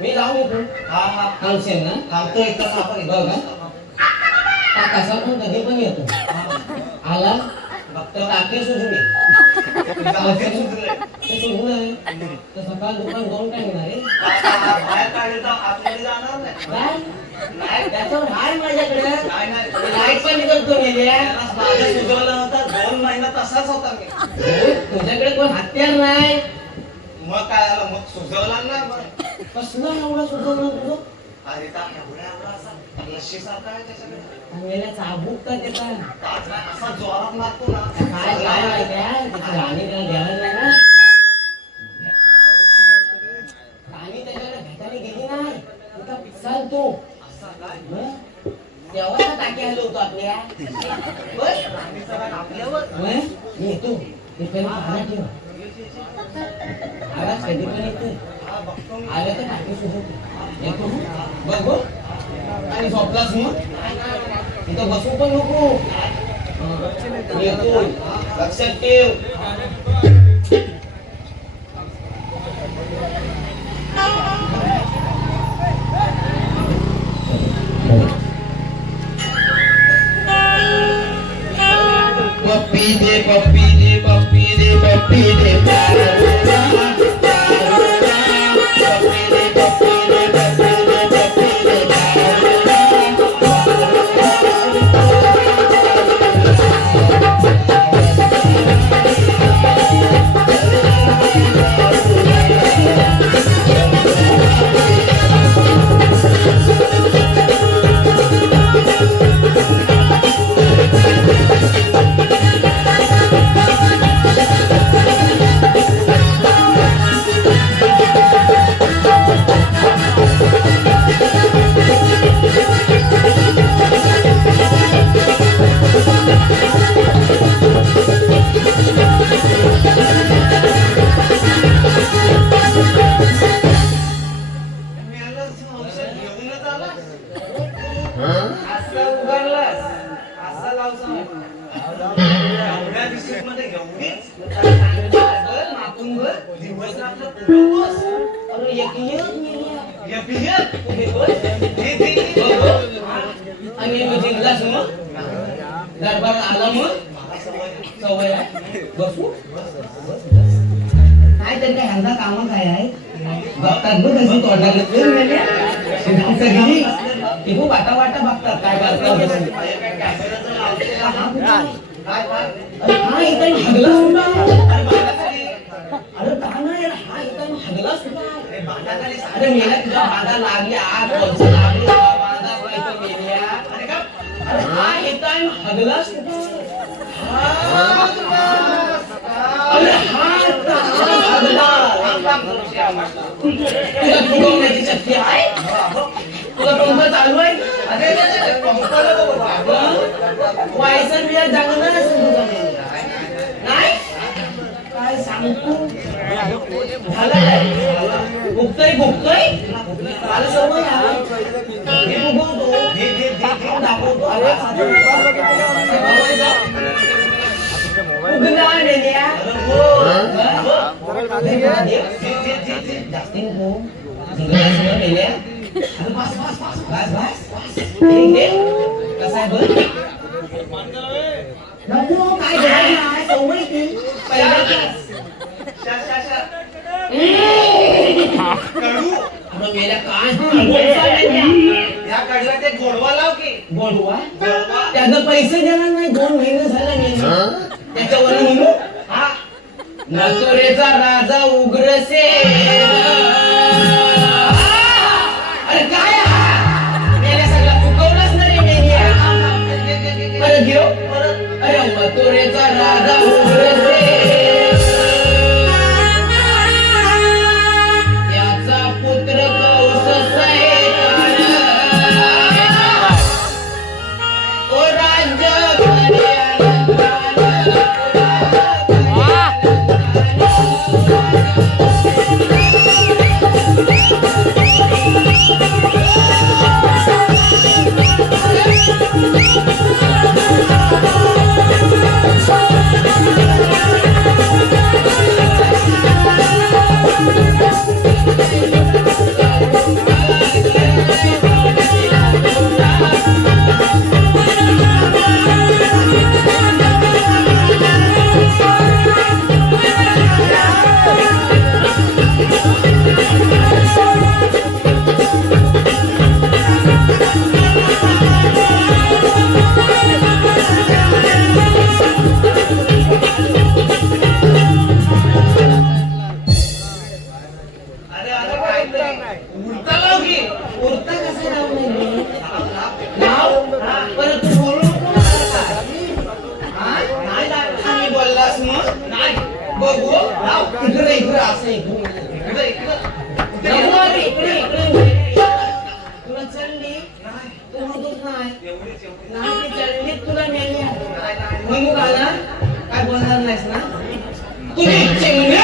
मी जाऊ हा हा थांबशील ना थांबतो एक तास आपण बघ कसा पण कधी पण येतो आला फक्त टाकी सुजली ते सुजलं आहे तर सकाळ दुपार दोन टाइम येणार आहे बाहेर काढले तर आतमध्ये जाणार नाही काय नाही त्याच्यावर हाय माझ्याकडे लाईट पण करतो गेल्या माझ्या सुजवला होता 2 महिना तसाच होता मी तुझ्याकडे कोण हत्यार नाही मग काय आलं मग सुजवला ना मग कसलं एवढा सुजवलं तुझं अरे का एवढा असा लस्सी सारखा आहे त्याच्याकडे मेल्या चाबूक का त्याचा काच नाही, असा जोरात मारतो ना काय काय माहिती आहे त्याची गाणी काय घ्यायला नाही ना गाणी त्याच्याकडे भेटायला गेली नाही तुझा पिसाल तो असा काय मग? तेव्हा टाकी आलो होतो आपल्या बस राणीचा राग आपल्यावर मग? मी येतो ते पहिले पाहणं ठेव आवाज कधी पण येतो हा बघतो मी आलं तर टाकी सुचवतो येतो बघ बघ आणि झोपलास मग इथं बसू पण नको येतो लक्षात ठेव पप्पी दे पप्पी दे पप्पी दे पप्पी दे दरबार आला मग सवय बसू काय तर काय ह्यांचा काम काय आहे बघतात बघ कशी तोंडाला ती खूप वाटा वाटा बघतात काय करतात हा इथं हगला सुद्धा अरे का नाही हा इथं हगला सुद्धा अरे मेला तुझ्या बाधा लागल्या आग वर्ष लागली बाधा इथं मेल्या अरे हा इथं हगला सुद्धा अरे हा तुला फुगवण्याची शक्ती आहे तुला पंख चालू आहे अरे वायसर बिया जगणार नाही काय सांगतो झालं काय भुकतोय भुकतोय मला सवय हे भुगवतो दाखवतो जास्ती नको कसा आहे बघ नको काय नाही सवय ती पहिला कडू मेल्या काय या कडला ते गोडवा लाव की गोडवा त्याचं पैसे देणार नाही 2 महिने झाले मी त्याच्यावर म्हणू हा नसुरेचा राजा उग्रसेन अरे काय मेल्या सगळा चुकवलाच नाही मेल्या परत घेऊ अरे मथुरेचा राजा उग्रसेन याचा पुत्र कौस सैतान ओ राज्य बघू लाव इकडे इकडे असं इकडे तुला चढली तू म्हणतोस नाही ती चढली तुला नेली म्हणू का ना काय बोलणार नाहीस ना तुझी चिंगडी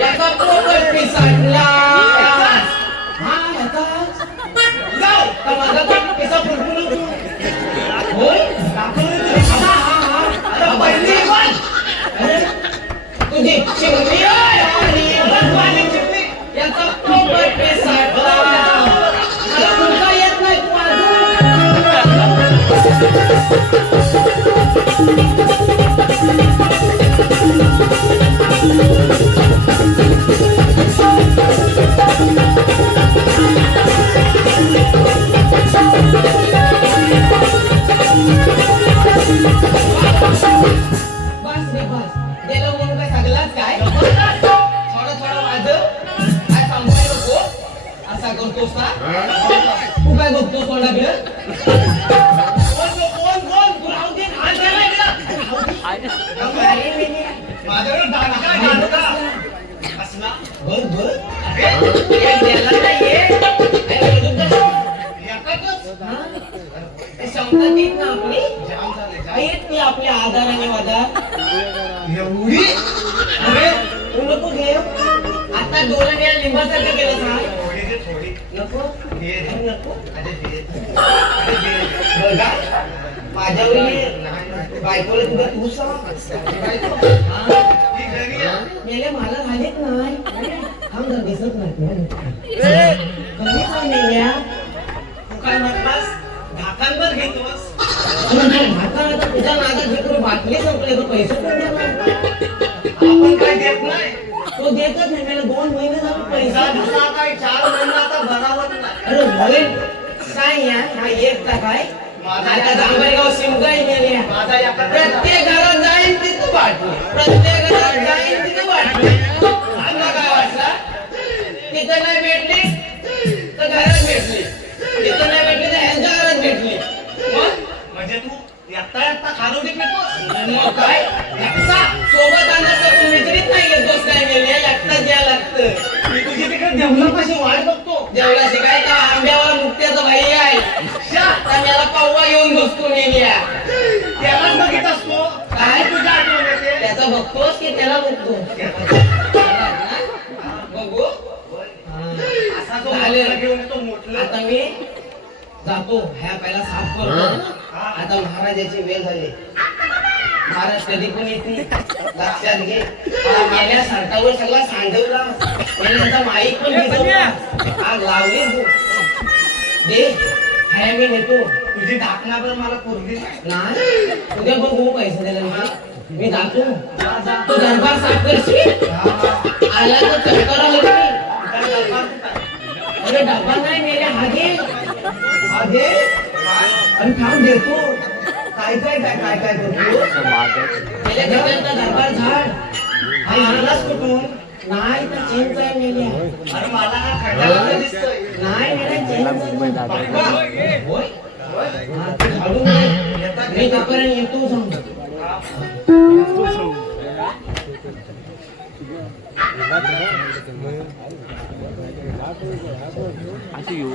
याचा पोपट पिसाटला हा याचा जाऊ तर माझा तो पिसा फुलफुल होय पहिली तुझी चिंगडी याचा पोपट पिसाटला मला बोलता येत नाही तू बस रे बस गेलो म्हणून काय सगळाच काय थोडं थोडं माझं काय सांगाय नको असा करतोस ना तू काय बघतोस तोंडाकडे कोण तू राहू दे हात घालाय माझ्याकडे दांडका असला बर बर गेला नाहीये क्षमता देत ना आपली आहेत ती आपल्या आधाराने वादा एवढी तू नको घे आता डोळ्याने या लिंबासारखं केलं ना थोडी नको नको अरे बघा माझ्यावर बायकोला तुला तू मेले मला झालेत नाही थांब जर दिसत नाही कमी काय मेल्या तू काय म्हटलास धाकांवर घेतोस आता तुझ्या नादात घेतो बाटली संपले तर पैसे पण देणार आपण काय देत नाही तो देतच नाही मला 2 महिने झाले पैसा पैसा काय 4 महिना आता भरावत नाही अरे होईल काय या हा एकटा काय आता जांभळगाव शिमगाई मेल्या माझा एका प्रत्येक घरात जाईन तिथं बाटली प्रत्येक घरात जाईन तिथं बाटली सांगा काय वाटला तिथं नाही भेटली तर घरात भेटली तिथं नाही भेटली तर ह्यांच्या घरात भेटली म्हणजे तू एकटा खारुडी पितोस मग काय एकटा सोबत आणलं तू विचारित नाही घेतोस काय मेले एकटाच यायला लागतं मी तुझी तिकडे देवलापाशी वाट बघतो जेवढा शिकाय का आंब्यावर मुक्त्याचा भाई आहे तर मला पाववा येऊन बसतो मेल्या त्यालाच बघित असतो काय तुझ्या आठवण येते त्याचा बघतोस की त्याला बघतो बघू असा तो चालेल. मोठा घेऊन येतो मोठलं आता मी जातो ह्या पहिला साफ करतो आता महाराजाची वेळ झाली महाराज कधी पण येतील लक्षात घे मेल्या साठावर सगळा सांडवला मेल्याचा माईक पण भिजवला आग लावलीच दे ह्या मी नेतो तुझी ढाकणावर मला पुरली नाही उद्या बघू पैसे द्यायला मी जातो तू दरबार साफ करशील आला तर चक्कर आलं की अरे डब्बा नाही मेले हागे आणि थांब देतो काय करतो मेले गगनचा दरबार झाड आई आणलास कुठून नाही तर चिंच आहे मेल्या अरे मला हा खड्डा दिसतोय नाही मेल्या चिंच आहे. होय हा, तू झाडू नाही मी तोपर्यंत येतो सांगतो अशी येऊ